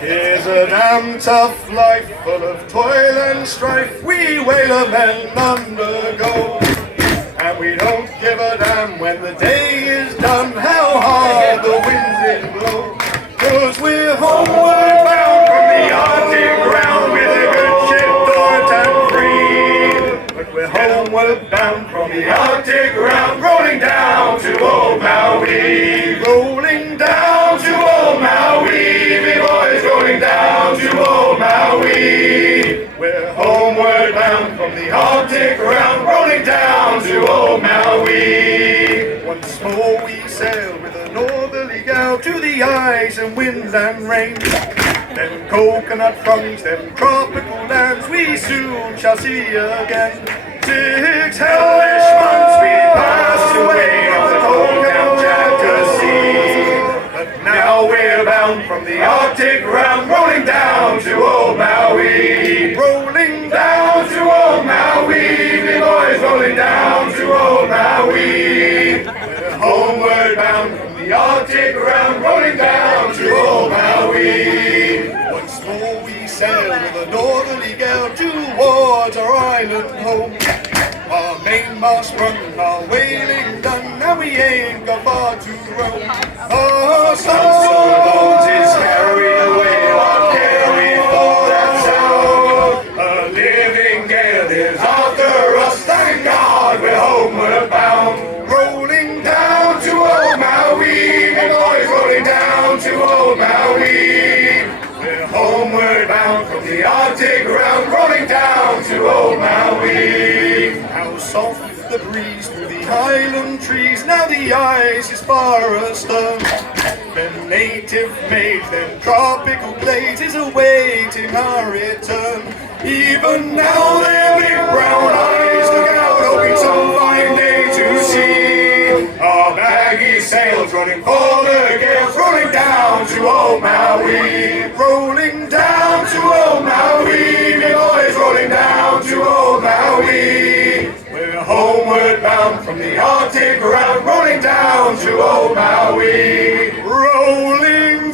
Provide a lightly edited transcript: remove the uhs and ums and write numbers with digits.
'Tis a damn tough life, full of toil and strife, we whalermen undergo. And we don't give a damn when the day is done, how hard the winds did blow. 'Cause we're homeward bound from the Arctic ground, with a good ship dormant and free. But we're homeward bound from the Arctic ground, rolling down to old Maui. Rolling down to old Maui, me boys, rolling down to old Maui. We're homeward bound from the Arctic ground, rolling down to old Maui. Once more we sail with a northerly gale to the ice and winds and rain. Them coconut fronts, them tropical lands we soon shall see again. 6 hellish months we passed away on the cold Kamchatka Sea. But now we're bound from the Arctic ground, rolling down to old Maui. Rolling down to old Maui, me boys, rolling down to old Maui. We're homeward bound from the Arctic ground, rolling down to old Maui. Once more we sail with a northerly gale towards our island home. Our mainmast sprung, our whaling done, now we ain't got far to roam. Our sunstone boat is carried away, what care we for that sound? A living gale is after us, thank God we're homeward bound. Rolling down to old Maui, my boys, rolling down to old Maui. We're homeward bound from the Arctic ground, rolling down to old Maui. How soft the breeze through the highland trees, now the ice is far astern. Them native maids, them tropical glades is awaiting our return. Even now their big brown eyes look out, hoping some fine day to see our baggy sails running for the gales, rolling down to old Maui. Rolling down to old Maui, me boys, rolling down to old Maui. We're homeward bound from the Arctic ground, rolling down to old Maui. Rolling